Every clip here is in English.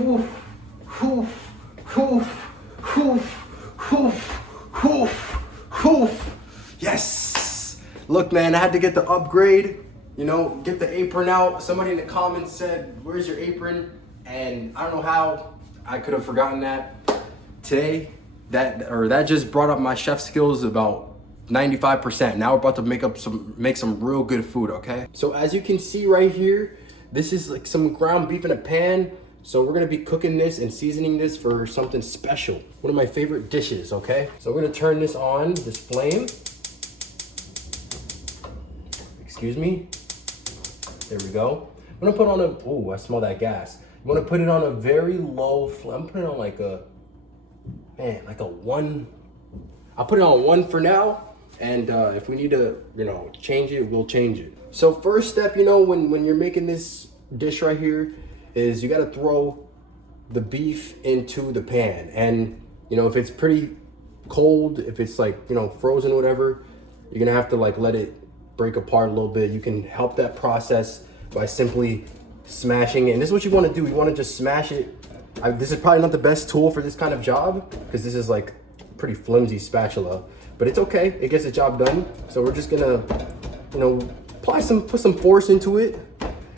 Whew, whew, whew, whew, whew, whew, whew. Yes. Look, man, I had to get the upgrade. You know, get the apron out. Somebody in the comments said, "Where's your apron?" And I don't know how I could have forgotten that. Today, that just brought up my chef skills about 95%. Now we're about to make some real good food, okay? So as you can see right here, this is like some ground beef in a pan. So we're gonna be cooking this and seasoning this for something special. One of my favorite dishes, okay? So we're gonna turn this on, this flame. Excuse me. There we go. I'm gonna put on a, oh, I smell that gas. I'm gonna put it on a very low flame. I'm putting it on like a, man, like a 1. I'll put it on 1 for now. And if we need to, you know, change it, we'll change it. So first step, you know, when you're making this dish right here, is you gotta throw the beef into the pan. And, you know, if it's pretty cold, if it's like, you know, frozen, whatever, you're gonna have to like let it break apart a little bit. You can help that process by simply smashing it. And this is what you wanna do. You wanna just smash it. This is probably not the best tool for this kind of job because this is like pretty flimsy spatula, but it's okay. It gets the job done. So we're just gonna, you know, put some force into it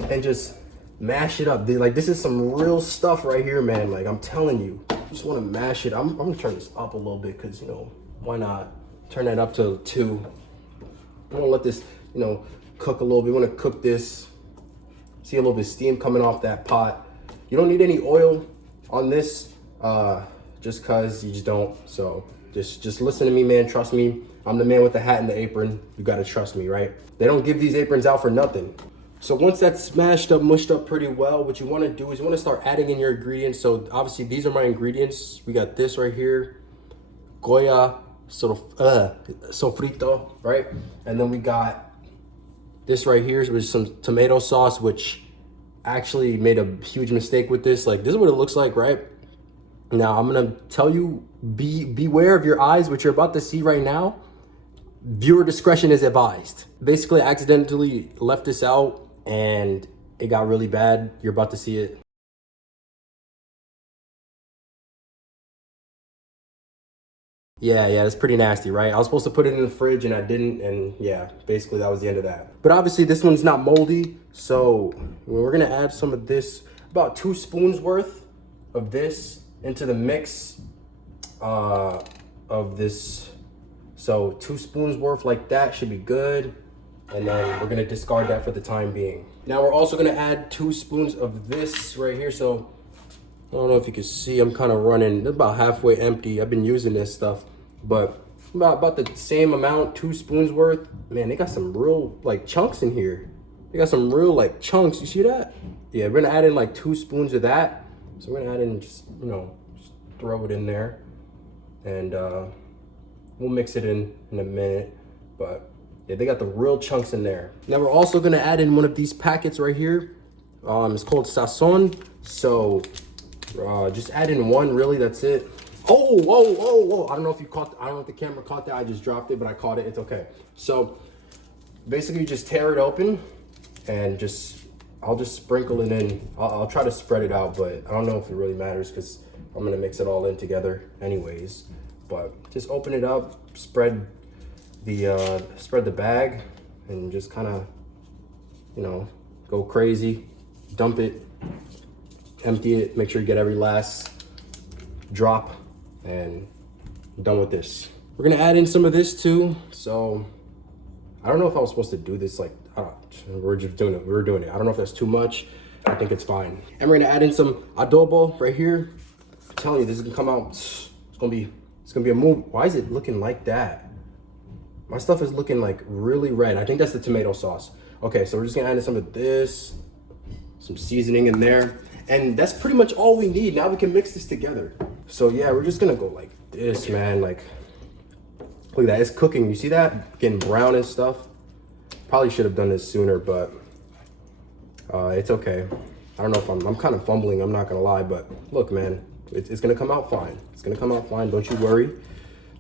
and just mash it up. Like, this is some real stuff right here, man. Like, I'm telling you, just want to mash it. I'm gonna turn this up a little bit because, you know, why not turn that up to 2. I'm gonna let this, you know, cook a little bit. We want to cook this. See a little bit of steam coming off that pot. You don't need any oil on this, just cause you just don't. So just listen to me, man. Trust me. I'm the man with the hat and the apron. You gotta trust me, right? They don't give these aprons out for nothing. So once that's smashed up, mushed up pretty well, what you wanna do is you wanna start adding in your ingredients. So obviously these are my ingredients. We got this right here, Goya sofrito, right? And then we got this right here with some tomato sauce, which actually made a huge mistake with this. Like, this is what it looks like, right? Now I'm gonna tell you, beware of your eyes, what you're about to see right now. Viewer discretion is advised. Basically, I accidentally left this out and it got really bad. You're about to see it. Yeah, it's pretty nasty, right? I was supposed to put it in the fridge and I didn't, and yeah, basically that was the end of that. But obviously this one's not moldy, so we're gonna add some of this, about 2 spoons worth of this into the mix of this. So 2 spoons worth like that should be good. And then we're gonna discard that for the time being. Now we're also gonna add 2 spoons of this right here. So I don't know if you can see, I'm kind of running about halfway empty. I've been using this stuff, but about the same amount, 2 spoons worth. Man, they got some real like chunks in here. They got some real like chunks, you see that? Yeah, we're gonna add in like 2 spoons of that. So we're gonna add in, just, you know, just throw it in there. And we'll mix it in a minute, but yeah, they got the real chunks in there. Now we're also gonna add in one of these packets right here. It's called Sazon. So just add in 1, really, that's it. Oh, whoa. I don't know if you caught, I don't know if the camera caught that. I just dropped it, but I caught it, it's okay. So basically you just tear it open and I'll just sprinkle it in. I'll try to spread it out, but I don't know if it really matters because I'm gonna mix it all in together anyways. But just open it up, spread the bag, and just kind of, you know, go crazy. Dump it, empty it, make sure you get every last drop, and I'm done with this. We're gonna add in some of this too. So I don't know if I was supposed to do this, like, we're just doing it. We're doing it. I don't know if that's too much. I think it's fine. And we're gonna add in some adobo right here. I'm telling you, this is gonna come out. It's gonna be a move. Why is it looking like that? My stuff is looking like really red. I think that's the tomato sauce. Okay, so we're just gonna add in some of this, some seasoning in there, and that's pretty much all we need. Now we can mix this together. So yeah, we're just gonna go like this, man. Like, look at that, it's cooking. You see that? Getting brown and stuff. Probably should have done this sooner, but it's okay. I don't know if I'm kind of fumbling, I'm not gonna lie, but look, man, it's gonna come out fine. It's gonna come out fine, don't you worry.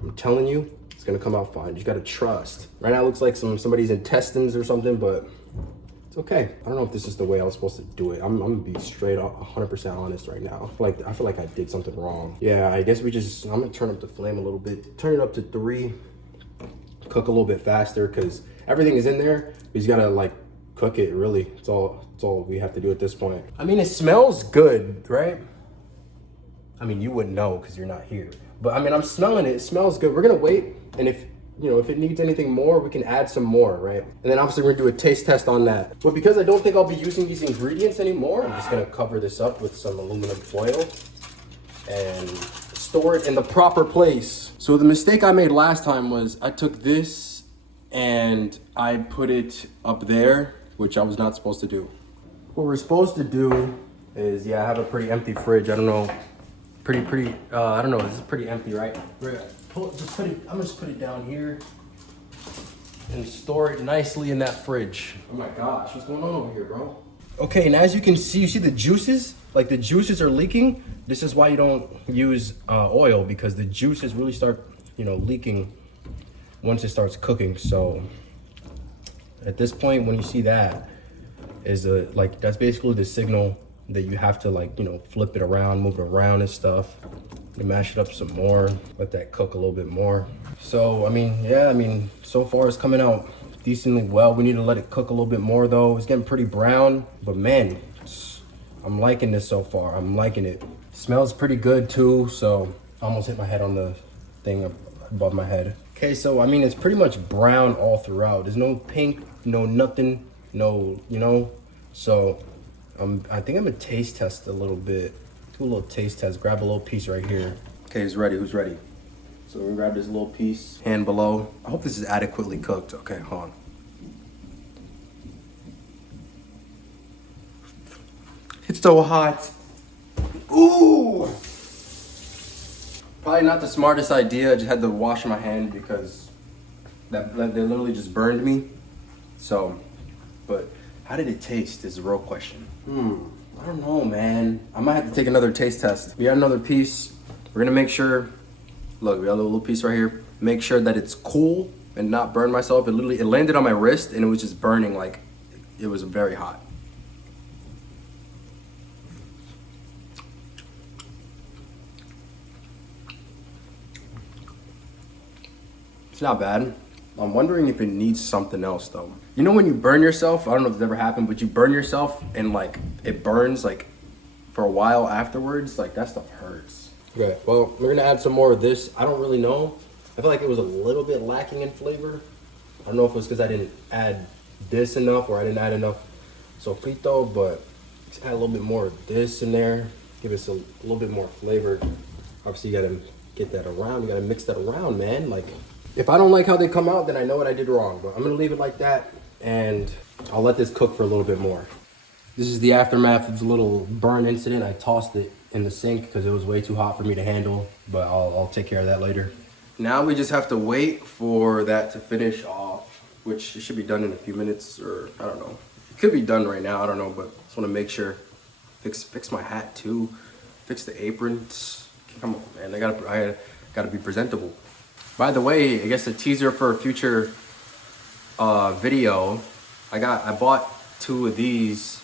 I'm telling you, it's gonna come out fine. You gotta trust. Right now it looks like somebody's intestines or something, but It's okay. I don't know if this is the way I was supposed to do it. I'm gonna be straight up 100% honest right now. I feel like I did something wrong. Yeah, I guess I'm gonna turn up the flame a little bit. Turn it up to 3. Cook a little bit faster because everything is in there. We just gotta like cook it really. It's all we have to do at this point. I mean, it smells good, right? I mean, you wouldn't know because you're not here. But I mean, I'm smelling it. It smells good. We're gonna wait, and if it needs anything more, we can add some more, right? And then obviously we're gonna do a taste test on that. But because I don't think I'll be using these ingredients anymore, I'm just gonna cover this up with some aluminum foil and store it in the proper place. So the mistake I made last time was I took this and I put it up there, which I was not supposed to do. What we're supposed to do is, I have a pretty empty fridge. I don't know, I don't know, this is pretty empty, right? I'm gonna just put it down here and store it nicely in that fridge. Oh my gosh, what's going on over here, bro? Okay, and as you can see, you see the juices? Like the juices are leaking. This is why you don't use oil, because the juices really start, leaking once it starts cooking. So at this point, when you see that, that's basically the signal that you have to flip it around, move it around and stuff. You mash it up some more, let that cook a little bit more. So, so far it's coming out decently well. We need to let it cook a little bit more though. It's getting pretty brown, but man, I'm liking this so far. I'm liking it. Smells pretty good too, so I almost hit my head on the thing above my head. Okay, so it's pretty much brown all throughout. There's no pink, no nothing, no, so I think I'm gonna taste test a little bit. Do a little taste test, grab a little piece right here. Okay, who's ready? So we're gonna grab this little piece, hand below. I hope this is adequately cooked. Okay, hold on. It's so hot. Ooh! Probably not the smartest idea. I just had to wash my hand because they literally just burned me. So, but how did it taste is the real question. I don't know, man. I might have to take another taste test. We got another piece. We're gonna make sure, look, we got a little piece right here. Make sure that it's cool and not burn myself. It landed on my wrist and it was just burning like it was very hot. It's not bad. I'm wondering if it needs something else though. You know when you burn yourself, I don't know if it's ever happened, but you burn yourself and it burns for a while afterwards, that stuff hurts. Okay, well, we're gonna add some more of this. I don't really know. I feel like it was a little bit lacking in flavor. I don't know if it was because I didn't add this enough or I didn't add enough sofrito, but let's add a little bit more of this in there. Give us a little bit more flavor. Obviously you gotta get that around. You gotta mix that around, man. If I don't like how they come out, then I know what I did wrong. But I'm gonna leave it like that, and I'll let this cook for a little bit more. This is the aftermath of the little burn incident. I tossed it in the sink because it was way too hot for me to handle, but I'll take care of that later. Now we just have to wait for that to finish off, which it should be done in a few minutes, or I don't know. It could be done right now, I don't know, but I just wanna make sure. Fix my hat too, fix the apron. Come on, man, I gotta be presentable. By the way, I guess a teaser for a future video. I bought 2 of these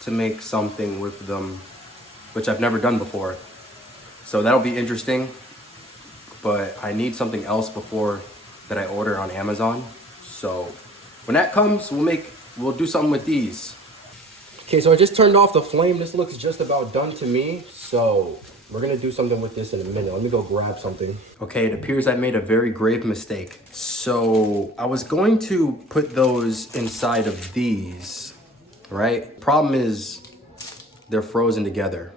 to make something with them, which I've never done before. So that'll be interesting. But I need something else before that I order on Amazon. So when that comes, we'll do something with these. Okay, so I just turned off the flame. This looks just about done to me. So we're gonna do something with this in a minute. Let me go grab something. Okay, it appears I made a very grave mistake. So I was going to put those inside of these, right? Problem is they're frozen together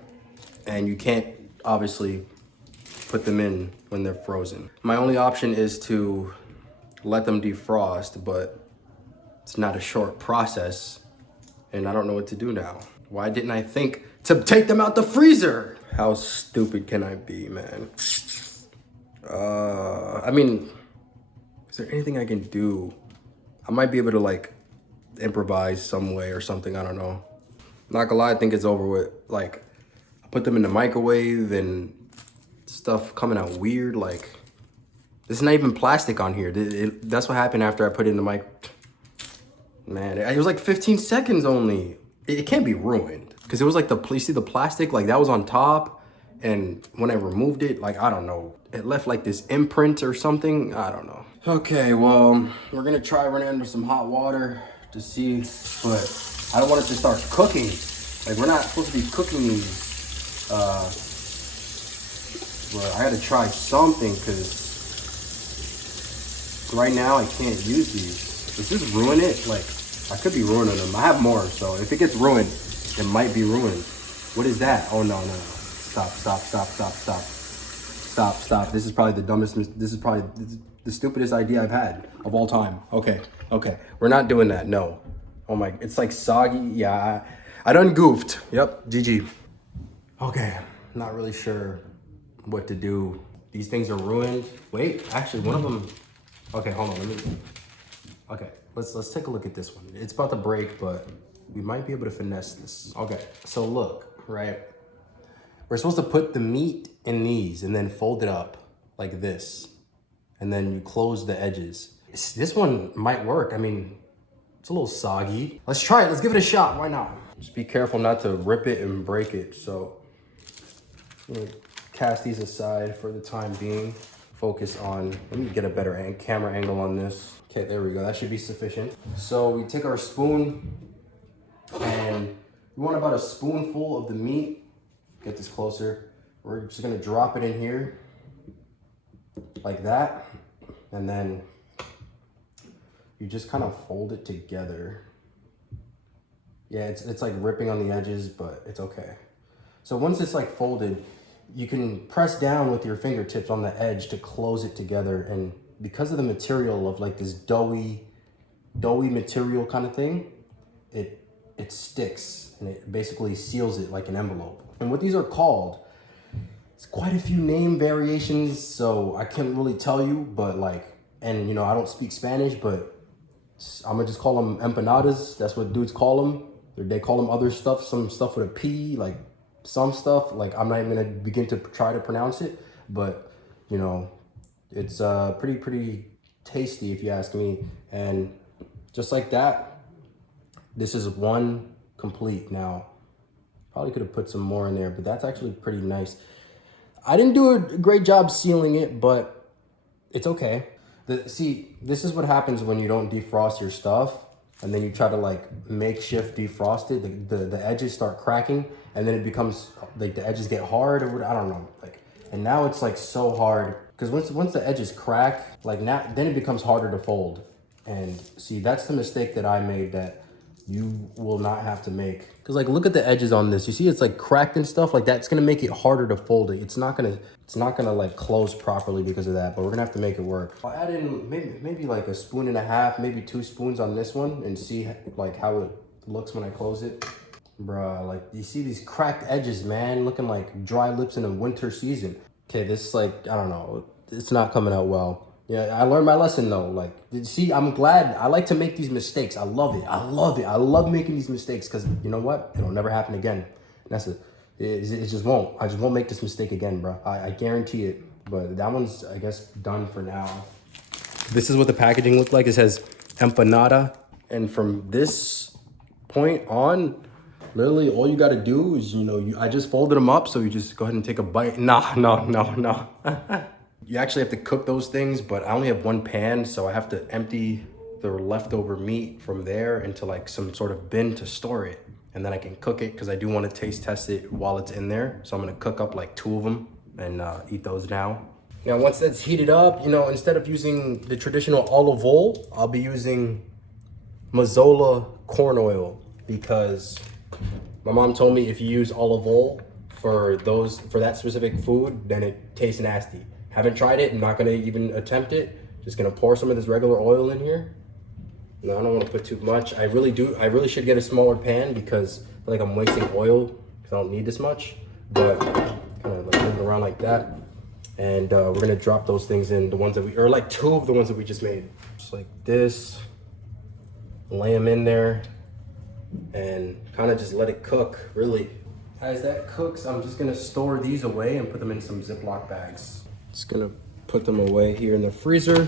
and you can't obviously put them in when they're frozen. My only option is to let them defrost, but it's not a short process and I don't know what to do now. Why didn't I think to take them out the freezer? How stupid can I be, man? Is there anything I can do? I might be able to improvise some way or something, I don't know. Not gonna lie, I think it's over with. I put them in the microwave and stuff coming out weird. There's not even plastic on here. That's what happened after I put it in the mic. Man, it was like 15 seconds only. It can't be ruined. Because it was like you see the plastic, like that was on top. And when I removed it, like, I don't know, it left like this imprint or something. I don't know. Okay, well, we're gonna try running under some hot water to see, but I don't want it to start cooking. Like, we're not supposed to be cooking these. But I gotta try something because right now I can't use these. Does this ruin it? Like, I could be ruining them. I have more, so if it gets ruined, it might be ruined. What is that? Oh, no. Stop. This is probably the dumbest, this is probably the stupidest idea I've had of all time. Okay. We're not doing that, no. Oh my, it's like soggy. Yeah, I done goofed. Yep, GG. Okay, not really sure what to do. These things are ruined. Wait, actually one of them, okay, hold on, okay, let's take a look at this one. It's about to break, but we might be able to finesse this. Okay, so look, right? We're supposed to put the meat in these and then fold it up like this. And then you close the edges. This one might work. I mean, it's a little soggy. Let's try it, let's give it a shot, why not? Just be careful not to rip it and break it. So, I'm gonna cast these aside for the time being. Focus on, let me get a better camera angle on this. Okay, there we go, that should be sufficient. So we take our spoon and we want about a spoonful of the meat. Get this closer. We're just gonna drop it in here like that. And then you just kind of fold it together. Yeah, it's like ripping on the edges, but it's okay. So once it's like folded, you can press down with your fingertips on the edge to close it together. And because of the material of like this doughy material kind of thing, it sticks and it basically seals it like an envelope. And what these are called, it's quite a few name variations, so I can't really tell you, but like, and you know, I don't speak Spanish, but I'm gonna just call them empanadas. That's what dudes call them. They call them other stuff, some stuff with a P, like some stuff, like I'm not even gonna begin to try to pronounce it, but you know, it's pretty tasty if you ask me. And just like that, this is one complete. Now, probably could have put some more in there, but that's actually pretty nice. I didn't do a great job sealing it, but it's okay. See, this is what happens when you don't defrost your stuff and then you try to like makeshift defrost it. The edges start cracking and then it becomes like the edges get hard or what, I don't know. Like, and now it's like so hard because once the edges crack, like now, then it becomes harder to fold. And see, that's the mistake that I made that you will not have to make. Cause like, look at the edges on this. You see it's like cracked and stuff like that. It's gonna make it harder to fold it. It's not gonna like close properly because of that, but we're gonna have to make it work. I'll add in maybe like a spoon and a half, maybe 2 spoons on this one and see like how it looks when I close it. Bruh, like you see these cracked edges, man, looking like dry lips in a winter season. Okay, this like, I don't know, it's not coming out well. Yeah, I learned my lesson though. Like, see, I'm glad. I like to make these mistakes. I love it. I love making these mistakes because you know what? It'll never happen again. And that's it. It just won't. I just won't make this mistake again, bro. I guarantee it. But that one's, I guess, done for now. This is what the packaging looked like. It says empanada. And from this point on, literally all you got to do is, you know, I just folded them up. So you just go ahead and take a bite. No. You actually have to cook those things, but I only have one pan, so I have to empty the leftover meat from there into like some sort of bin to store it. And then I can cook it because I do want to taste test it while it's in there. So I'm gonna cook up like 2 of them and eat those now. Now, once that's heated up, you know, instead of using the traditional olive oil, I'll be using Mazola corn oil because my mom told me if you use olive oil for that specific food, then it tastes nasty. Haven't tried it, I'm not gonna even attempt it. Just gonna pour some of this regular oil in here. No, I don't wanna put too much. I really should get a smaller pan because I feel like I'm wasting oil because I don't need this much. But kind of like move it around like that. And we're gonna drop those things in, the ones that or like 2 of the ones that we just made. Just like this, lay them in there and kind of just let it cook, really. As that cooks, I'm just gonna store these away and put them in some Ziploc bags. Just gonna put them away here in the freezer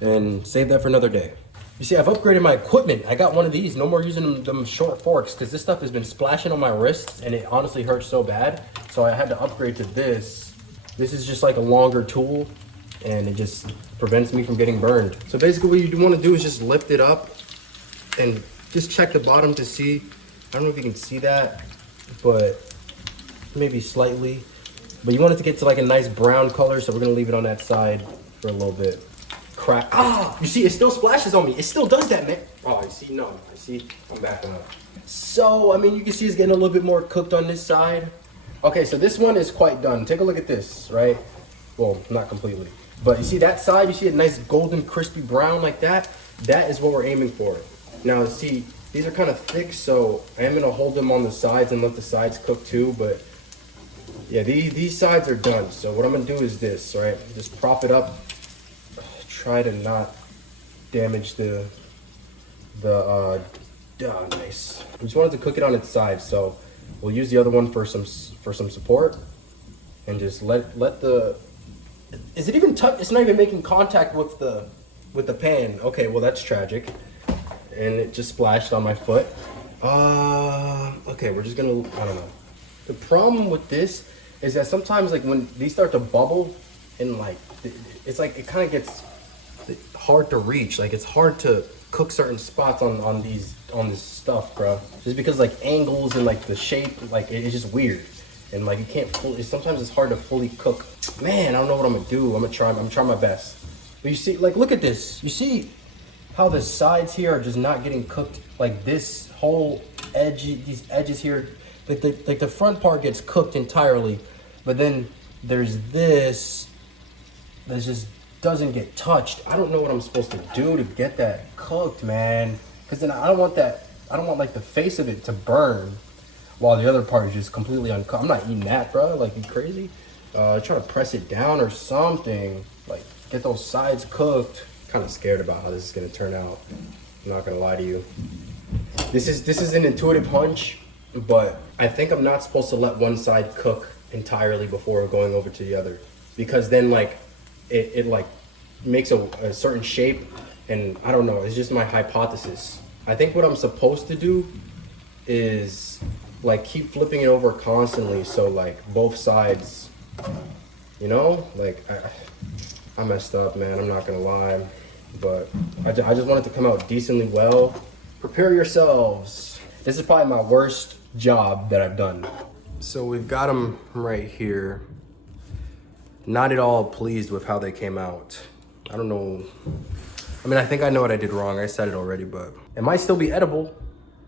and save that for another day. You see, I've upgraded my equipment. I got one of these. No more using them short forks because this stuff has been splashing on my wrists and it honestly hurts so bad. So I had to upgrade to this. This is just like a longer tool and it just prevents me from getting burned. So basically what you want to do is just lift it up and just check the bottom to see. I don't know if you can see that, but maybe slightly. But you want it to get to like a nice brown color, so we're gonna leave it on that side for a little bit. Crack. Ah! You see, it still splashes on me. It still does that, man. Oh, I see. No, I see. I'm backing up. So, I mean, you can see it's getting a little bit more cooked on this side. Okay, so this one is quite done. Take a look at this, right? Well, not completely. But you see that side? You see a nice golden, crispy brown like that? That is what we're aiming for. Now, see, these are kind of thick, so I am going to hold them on the sides and let the sides cook too. But, yeah, these sides are done. So what I'm going to do is this, right? Just prop it up. Try to not damage the nice. We just wanted to cook it on its side, so we'll use the other one for some support, and just let the. Is it even touch? It's not even making contact with the pan. Okay, well that's tragic, and it just splashed on my foot. Okay, we're just gonna. I don't know. The problem with this is that sometimes, like when these start to bubble, and like it's like it kind of gets hard to reach. Like it's hard to cook certain spots on this stuff, bro. Just because like angles and like the shape, like it's just weird, and like you can't fully. Sometimes it's hard to fully cook. Man, I don't know what I'm gonna do. I'm gonna try my best. But you see, like look at this. You see how the sides here are just not getting cooked. Like this whole edge, these edges here, like the front part gets cooked entirely, but then there's this that's just doesn't get touched. I don't know what I'm supposed to do to get that cooked, man. Because then I don't want like the face of it to burn while the other part is just completely uncooked. I'm not eating that, bro. Like, you crazy? Try to press it down or something. Like, get those sides cooked. Kind of scared about how this is gonna turn out. I'm not gonna lie to you. This is an intuitive hunch, but I think I'm not supposed to let one side cook entirely before going over to the other, because then like it like makes a certain shape, and I don't know, it's just my hypothesis. I think what I'm supposed to do is like keep flipping it over constantly, so like both sides, you know, like I messed up, man, I'm not gonna lie, but I just want it to come out decently well. Prepare yourselves. This is probably my worst job that I've done. So we've got them right here. Not at all pleased with how they came out. I don't know. I mean, I think I know what I did wrong. I said it already, but it might still be edible.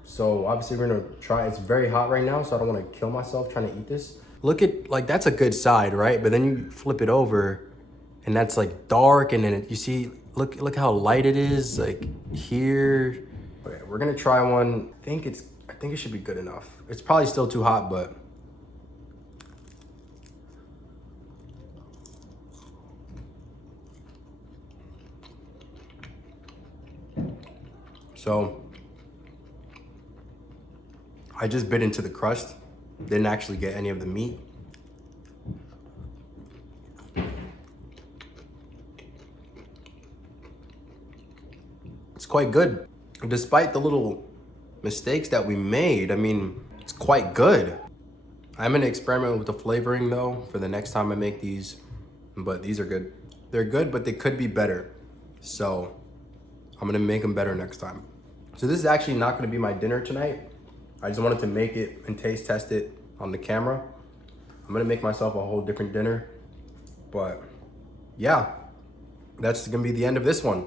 So obviously we're gonna try. It's very hot right now, so I don't wanna kill myself trying to eat this. Look at, like, that's a good side, right? But then you flip it over and that's like dark, and then you see, look how light it is, like here. Okay, we're gonna try one. I think it should be good enough. It's probably still too hot, but so I just bit into the crust, didn't actually get any of the meat. It's quite good. Despite the little mistakes that we made, I mean, it's quite good. I'm gonna experiment with the flavoring though for the next time I make these, but these are good. They're good, but they could be better. So I'm gonna make them better next time. So this is actually not gonna be my dinner tonight. I just wanted to make it and taste test it on the camera. I'm gonna make myself a whole different dinner, but yeah, that's gonna be the end of this one.